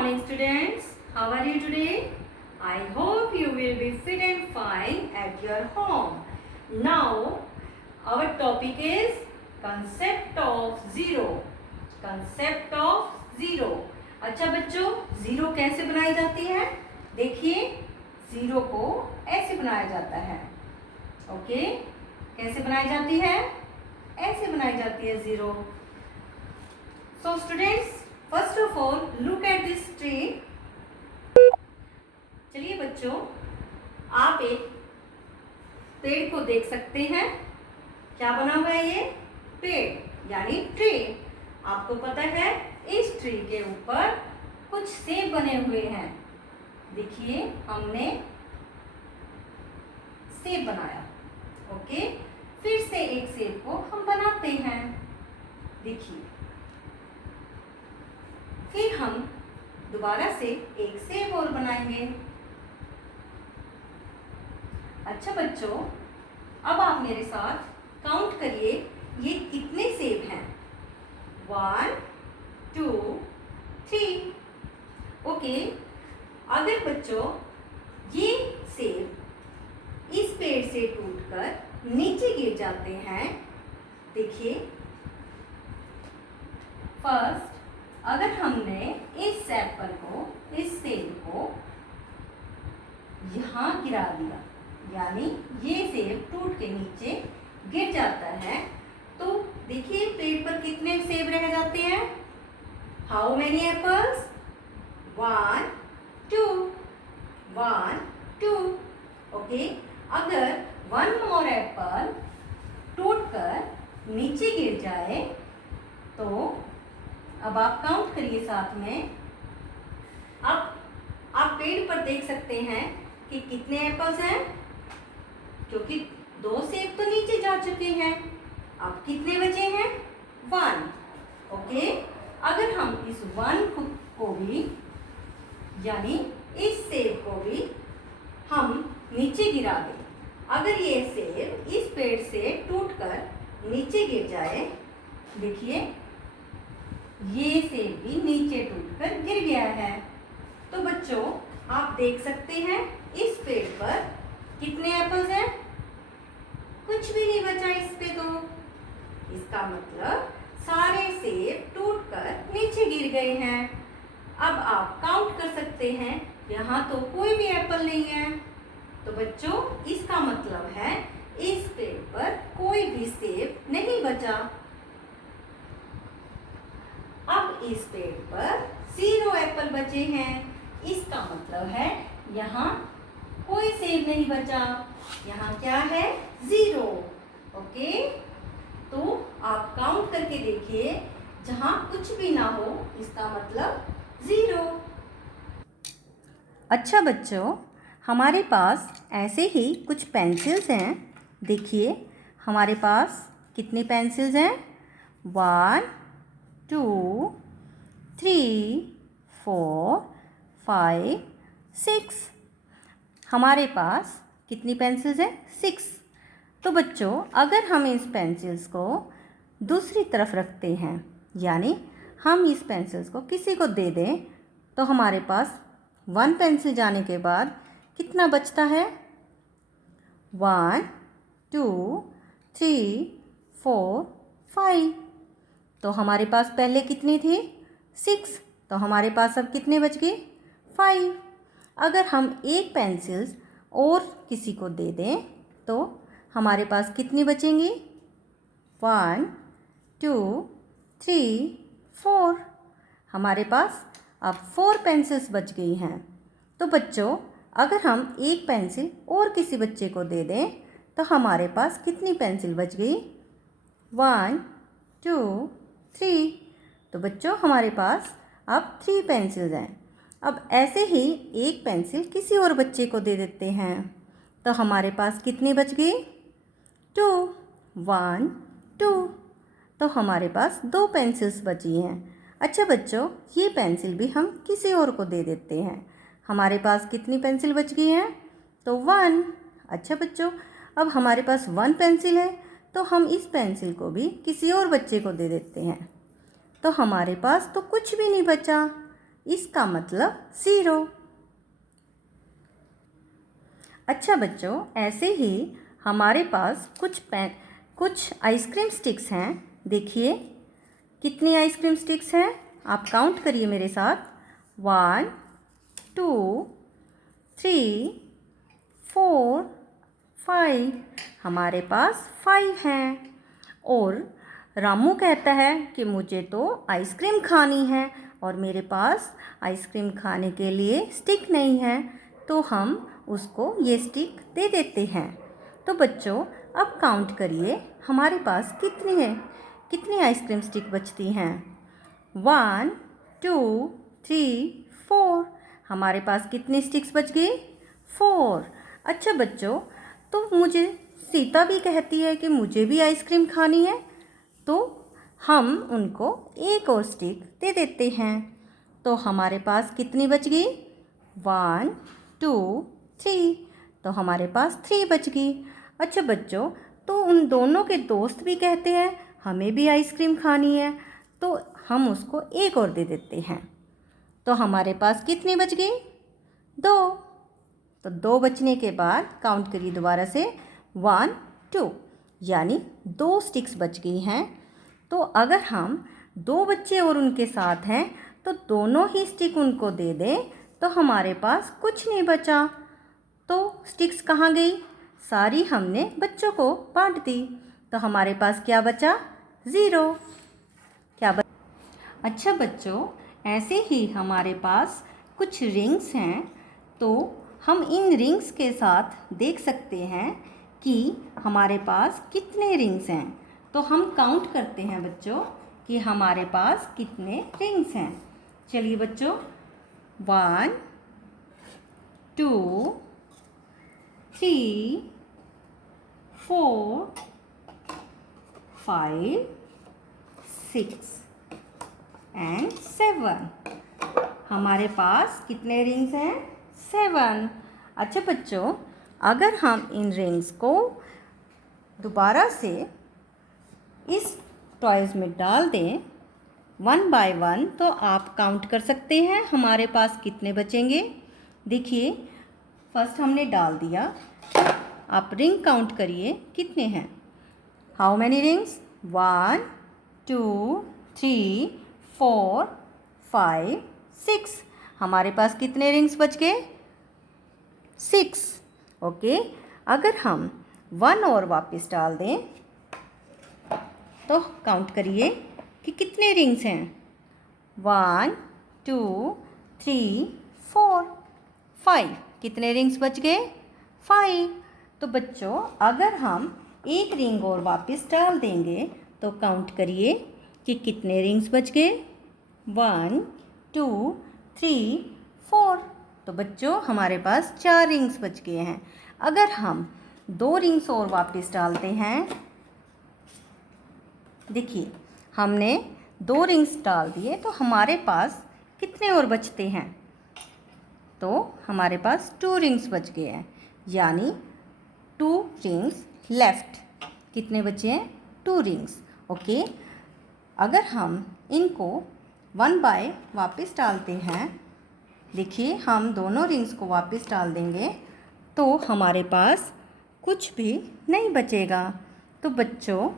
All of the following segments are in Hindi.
morning, students. How are you today? I hope you will be fit and fine at your home. Now, our topic is concept of zero. Concept of zero. अच्छा बच्चों, जीरो कैसे बनाई जाती है? देखिए, जीरो को ऐसे बनाया जाता है. ओके, कैसे बनाई जाती है? ऐसे बनाई जाती है zero. So students, first of all, look at this tree. चलिए बच्चों, आप एक पेड़ को देख सकते हैं. क्या बना हुआ है ये? पेड़ यानी ट्री. आपको पता है इस ट्री के ऊपर कुछ सेब बने हुए हैं. देखिए, हमने सेब बनाया. ओके, फिर से एक सेब को हम बनाते हैं. देखिए, फिर हम दोबारा से एक सेब और बनाएंगे. अच्छा बच्चों, अब आप मेरे साथ काउंट करिए ये कितने सेब हैं. 1 2 3. ओके, अगर बच्चों ये सेब इस पेड़ से टूटकर नीचे गिर जाते हैं. देखिए, फर्स्ट अगर हमने इस एप्पल को, इस सेब को यहाँ गिरा दिया, यानी ये सेब टूट के नीचे गिर जाता है, तो देखिए पेड़ पर कितने सेब रह जाते हैं. How many apples? 1 2 1 2. ओके, अगर वन मोर एप्पल टूटकर नीचे गिर जाए तो अब आप काउंट करिए साथ में. अब आप पेड़ पर देख सकते हैं कि कितने एप्पल्स हैं, क्योंकि 2 सेब तो नीचे जा चुके हैं. अब कितने बचे हैं? 1. ओके, अगर हम इस 1 को भी, यानी इस सेब को भी हम नीचे गिरा दें. अगर ये सेब इस पेड़ से टूटकर नीचे गिर जाए, देखिए ये सेब भी नीचे टूटकर गिर गया है. तो बच्चों, आप देख सकते हैं इस पेड़ पर कितने एप्पल्स हैं? कुछ भी नहीं बचा इस पे. तो इसका मतलब सारे सेब टूटकर नीचे गिर गए हैं. अब आप काउंट कर सकते हैं, यहाँ तो कोई भी एप्पल नहीं है. तो बच्चों, इसका मतलब है इस पेड़ पर कोई भी सेब नहीं बचा. अब इस पेड़ पर 0 एप्पल बचे हैं. इसका मतलब है यहाँ कोई सेब नहीं बचा. यहाँ क्या है? 0. ओके, तो आप काउंट करके देखिए, जहाँ कुछ भी ना हो इसका मतलब 0. अच्छा बच्चों, हमारे पास ऐसे ही कुछ पेंसिल्स हैं. देखिए, हमारे पास कितनी पेंसिल्स हैं? 1 2 3 4 5 6. हमारे पास कितनी पेंसिल्स हैं? 6. तो बच्चों, अगर हम इस पेंसिल्स को दूसरी तरफ रखते हैं, यानी हम इस पेंसिल्स को किसी को दे दें, तो हमारे पास 1 पेंसिल जाने के बाद कितना बचता है? 1 2 3 4 5. तो हमारे पास पहले कितनी थी? 6. तो हमारे पास अब कितने बच गए? 5. अगर हम एक पेंसिल्स और किसी को दे दें तो हमारे पास कितनी बचेंगी? 1 2 3 4. हमारे पास अब 4 पेंसिल्स बच गई हैं. तो बच्चों, अगर हम एक पेंसिल और किसी बच्चे को दे दें तो हमारे पास कितनी पेंसिल बच गई? 1 2 3. तो बच्चों, हमारे पास अब 3 पेंसिल्स हैं. अब ऐसे ही एक पेंसिल किसी और बच्चे को दे देते हैं तो हमारे पास कितनी बच गई? 2 1 2. तो हमारे पास 2 पेंसिल्स बची हैं. अच्छा बच्चों, ये पेंसिल भी हम किसी और को दे देते हैं. हमारे पास कितनी पेंसिल बच गई हैं? तो 1. अच्छा बच्चों, अब हमारे पास 1 पेंसिल है, तो हम इस पेंसिल को भी किसी और बच्चे को दे देते हैं. तो हमारे पास तो कुछ भी नहीं बचा. इसका मतलब 0। अच्छा बच्चों, ऐसे ही हमारे पास कुछ आइसक्रीम स्टिक्स हैं। देखिए कितनी आइसक्रीम स्टिक्स हैं, आप काउंट करिए मेरे साथ। 1 2 3 4 5। हमारे पास 5 हैं। और रामू कहता है कि मुझे तो आइसक्रीम खानी है और मेरे पास आइसक्रीम खाने के लिए स्टिक नहीं है, तो हम उसको ये स्टिक दे देते हैं। तो बच्चों अब काउंट करिए हमारे पास कितनी आइसक्रीम स्टिक बचती हैं। 1 2 3 4। हमारे पास कितनी स्टिक्स बच गई? 4। अच्छा बच्चों, तो मुझे सीता भी कहती है कि मुझे भी आइसक्रीम खानी है, तो हम उनको एक और स्टिक दे देते हैं। तो हमारे पास कितनी बच गई? 1 2 3। तो हमारे पास 3 बच गई। अच्छा बच्चों, तो उन दोनों के दोस्त भी कहते हैं हमें भी आइसक्रीम खानी है, तो हम उसको एक और दे देते हैं। तो हमारे पास कितनी बच गई? 2। तो 2 बचने के बाद काउंट करिए दोबारा से। 1 2, यानी 2 स्टिक्स बच गई हैं। तो अगर हम 2 बच्चे और उनके साथ हैं तो दोनों ही स्टिक उनको दे दें तो हमारे पास कुछ नहीं बचा। तो स्टिक्स कहाँ गई? सारी हमने बच्चों को बांट दी, तो हमारे पास क्या बचा? 0। क्या बचा? अच्छा बच्चों, ऐसे ही हमारे पास कुछ रिंग्स हैं, तो हम इन रिंग्स के साथ देख सकते हैं कि हमारे पास कितने रिंग्स हैं। तो हम काउंट करते हैं बच्चों कि हमारे पास कितने रिंग्स हैं। चलिए बच्चों, 1 2 3 4 5 6 एंड 7। हमारे पास कितने रिंग्स हैं? 7। अच्छा बच्चों, अगर हम इन रिंग्स को दोबारा से इस टॉयज़ में डाल दें 1 बाय 1, तो आप काउंट कर सकते हैं हमारे पास कितने बचेंगे। देखिए फर्स्ट हमने डाल दिया, आप रिंग काउंट करिए कितने हैं। How many rings? 1 2 3 4 5 6। हमारे पास कितने रिंग्स बच गए? 6। ओके, अगर हम 1 और वापस डाल दें तो काउंट करिए कि कितने रिंग्स हैं। 1 2 3 4 5। कितने रिंग्स बच गए? 5। तो बच्चों अगर हम एक रिंग और वापस डाल देंगे तो काउंट करिए कि कितने रिंग्स बच गए। 1 2 3 4। तो बच्चों हमारे पास 4 रिंग्स बच गए हैं। अगर हम 2 रिंग्स और वापस डालते हैं, देखिए हमने 2 रिंग्स डाल दिए तो हमारे पास कितने और बचते हैं? तो हमारे पास 2 रिंग्स बच गए हैं, यानी 2 रिंग्स लेफ्ट। कितने बचे हैं? 2 रिंग्स। ओके, अगर हम इनको 1 बाय वापस डालते हैं, देखिए हम दोनों रिंग्स को वापस डाल देंगे तो हमारे पास कुछ भी नहीं बचेगा। तो बच्चों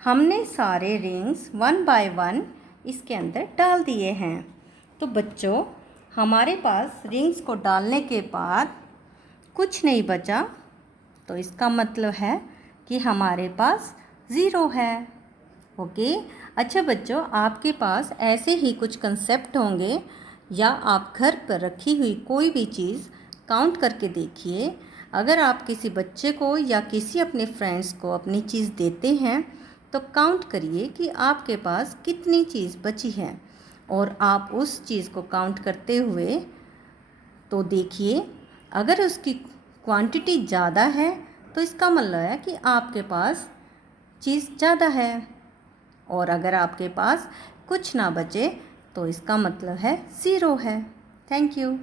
हमने सारे रिंग्स 1 बाय 1 इसके अंदर डाल दिए हैं। तो बच्चों हमारे पास रिंग्स को डालने के बाद कुछ नहीं बचा, तो इसका मतलब है कि हमारे पास 0 है। ओके, अच्छा बच्चों, आपके पास ऐसे ही कुछ कंसेप्ट होंगे या आप घर पर रखी हुई कोई भी चीज़ काउंट करके देखिए। अगर आप किसी बच्चे को या किसी अपने फ्रेंड्स को अपनी चीज़ देते हैं तो काउंट करिए कि आपके पास कितनी चीज़ बची है, और आप उस चीज़ को काउंट करते हुए तो देखिए अगर उसकी क्वांटिटी ज़्यादा है तो इसका मतलब है कि आपके पास चीज़ ज़्यादा है, और अगर आपके पास कुछ ना बचे तो इसका मतलब है 0 है। Thank you.